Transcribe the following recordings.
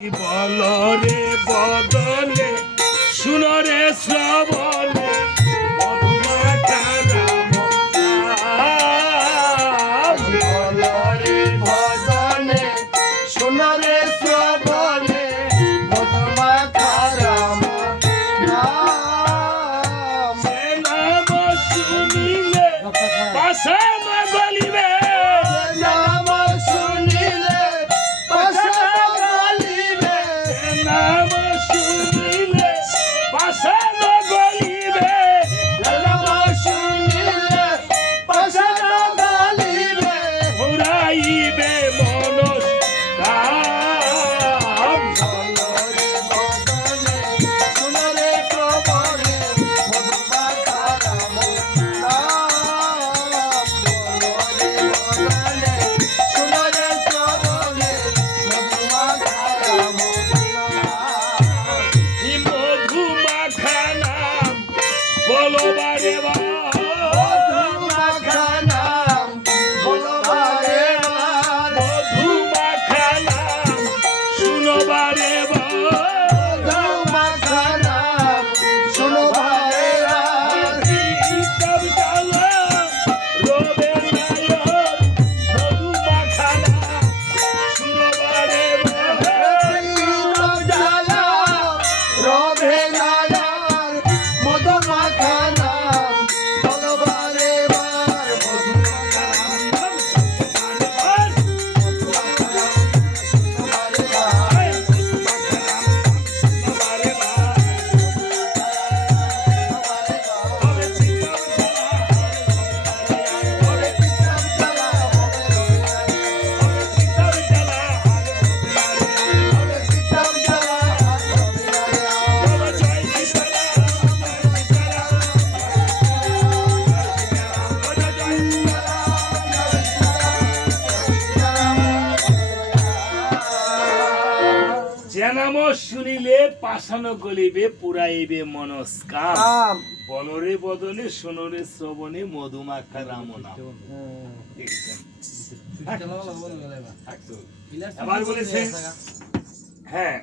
বলরে বদলে শুনরে শ্রবণে বলরে ভজনে শুনরে শ্রবণে মধুমাখা রাম নাম। সে নাম শুনিলে পাশান গলিবে নাম শুনিলে পাশান গলিবে। নাম শুনিলে পাশান গলিবে নাম শুনিলে পাশান গলিবে। ঘুরাইবে মনস কাম বলরে ভজনে শুনরে শ্রবণে মধুমাখা রাম নাম। বলরে ভজনে শুনরে শ্রবণে মধুমাখা রাম নাম। মধুমাখা নাম বলো বারে মধুমাখা নাম বলো বারে বার। মধুমাখা নাম শুনো বারে মধুমাখা নাম শোনো বারে বার। মধুমাখা নাম শুনো বারে সব জ্বালা রবে না আর। মধুমাখা নাম বলো বারে বার। মধুমাখা নাম শোনো বারে বার। নাম শুনিলে পাষাণ গলিবে পুরাইবে মনস্কাম নাম বলরে বদলে সোনরে শ্রবণে মধুমাখা রাম নাম। দেখছেন? আবার বলেছে হ্যাঁ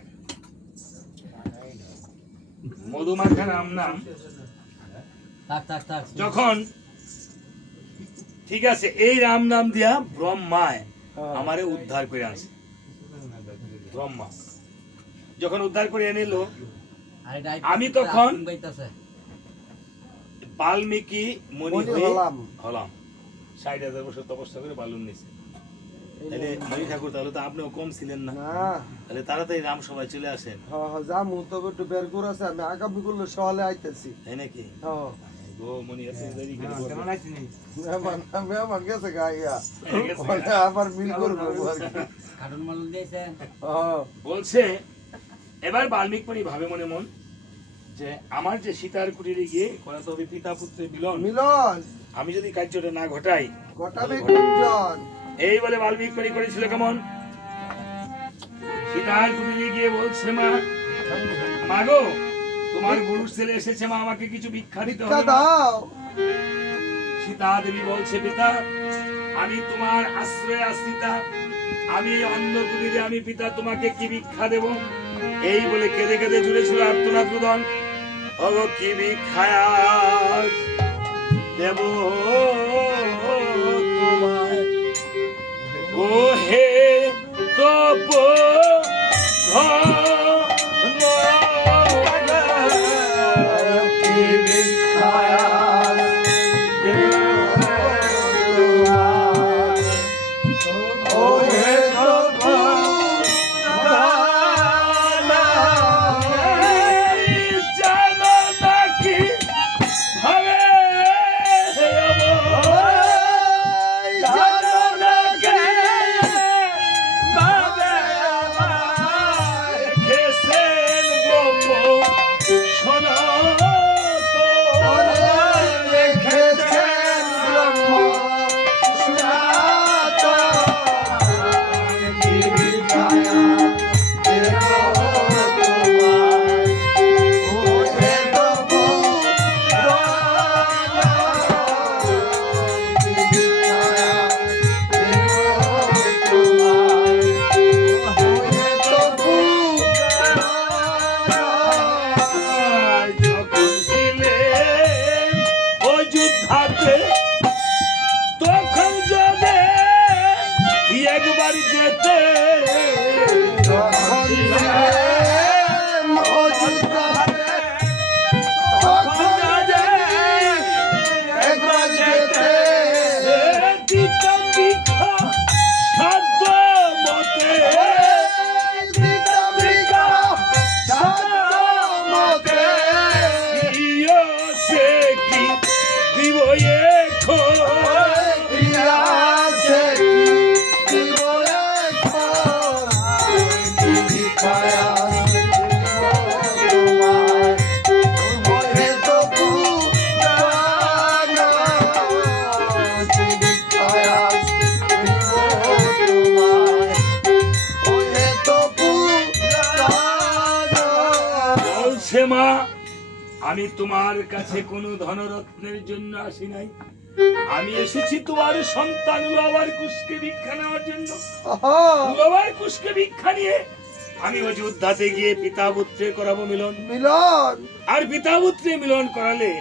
মধুমাখা রাম নাম যখন ঠিক আছে এই রাম নাম দিয়া ব্রহ্মায় আমারে উদ্ধার করে আনছে। ব্রহ্মা যখন উদ্ধার করে এনেলো আমি তখন বাল্মীকি মণি হয়ে হলাম। ৬০,০০০ বছর তপস্যা করে বালুন নিছে। তাহলে মণি ঠাকুর তাহলে তো আপনিও কম ছিলেন না, তাহলে তাড়াতাড়ি রাম সবাই চলে আসেন। যামু তবে একটু বের করে আছে। আমি আগামী করলে সকালে আইতেছি। তাই নাকি গো মণি আছে দেরি করে বলবে। মেহমান গেছে গাইয়া আবার মিল করবো আর কি। বলছে এবার বাল্মীকি মণি ভাবে মনে মন যে আমার যে সীতার কুটিরে গিয়ে করা তো হবে পিতা পুত্রের মিলন। মিলন আমি যদি কার্যটা না ঘটাই ঘটাবে কোনজন? এই বলে বাল্মীকি মণি করেছিল কেমন সীতার কুটিরে গিয়ে বলছে মা মাগো তোমার গুরুর ছেলে এসেছে মা আমাকে কিছু ভিক্ষা দিতে হবে মা। দাও সীতা দেবী বলছে পিতা আমি তোমার আশ্রয়ে আশ্রিতা, আমি অন্ধ কুটিরে আমি পিতা তোমাকে কি ভিক্ষা দেব? এই বলে কেঁদে কেঁদে জুড়েছিল আর্তনাদ রুদন। অগো কি ভিক্ষায় দেব তোমায় ও হে তপ কি ভিক্ষায় দেব তোমায়। ও হে প্রভু জানো নাকি ভাবে জানো না কে বলছে মা, আমি তোমার কাছে কোনো ধনরত্নের জন্য আসি নাই, আমি এসেছি তোমার সন্তান বাবার কুশকে ভিক্ষা নেওয়ার জন্য। বাবার কুশকে ভিক্ষা নিয়ে আমি অযোধ্যাতে গিয়ে পিতা পুত্রে করাবো মিলন। মিলন আর পিতা পুত্রে মিলন করালে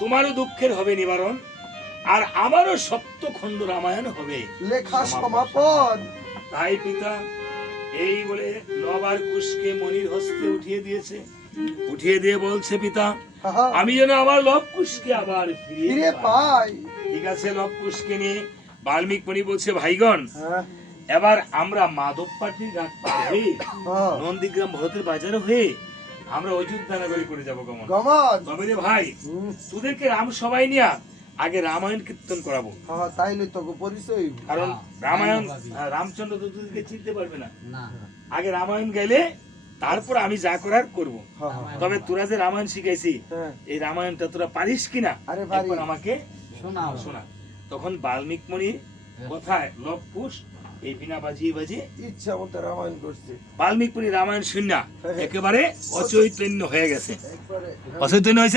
তোমারও দুঃখের হবে নিবারণ, আর আমারও সপ্তখণ্ড রামায়ণ হবে লেখা সমাপন। তাই পিতা এই বলে নবার কুশকে মনির হস্তে উঠিয়ে দিয়েছে। উঠিয়ে দিয়ে বলছে পিতা, আমি যেন আমার লব কুশকে আবার ফিরে ফিরে পাই। পাই। ঠিক আছে, লব কুশকে নিয়ে বাল্মীক মুনি বলছে, ভাইগণ হ্যাঁ, এবার আমরা মাধব পাটির ঘাট পার হয়ে হ্যাঁ। নন্দীগ্রাম ভরতের বাজার হয়ে আমরা অযোধ্যা নগরী করে যাবো গমন। গমন। তবে রে ভাই, হুম, তোদেরকে রাম সবাই নিয়ে আগে রামায়ণ কীর্তন করাবো, হ্যাঁ, তাইলে তোকে পরিচয় হইব। কারণ রামায়ণ রামচন্দ্র তো তোদেরকে চিনতে পারবে না। আগে রামায়ণ গাইলে তারপর আমি যা করার করব। হ্যাঁ, হ্যাঁ। তবে তোরা যে রামায়ণ শিখাইছি, হ্যাঁ। এই রামায়ণটা তোরা পারিস কিনা আরে পারি। একবার আমাকে শোনা। তখন বাল্মীক মুনির কথায় লব কুশ এই বিনা বাজিয়ে বাজিয়ে ইচ্ছা মতো রামায়ণ করছে বাল্মীক মুনি রামায়ণ শূন্য একেবারে অচৈতন্য হয়ে গেছে। একবারে অচৈতন্য হয়েছে।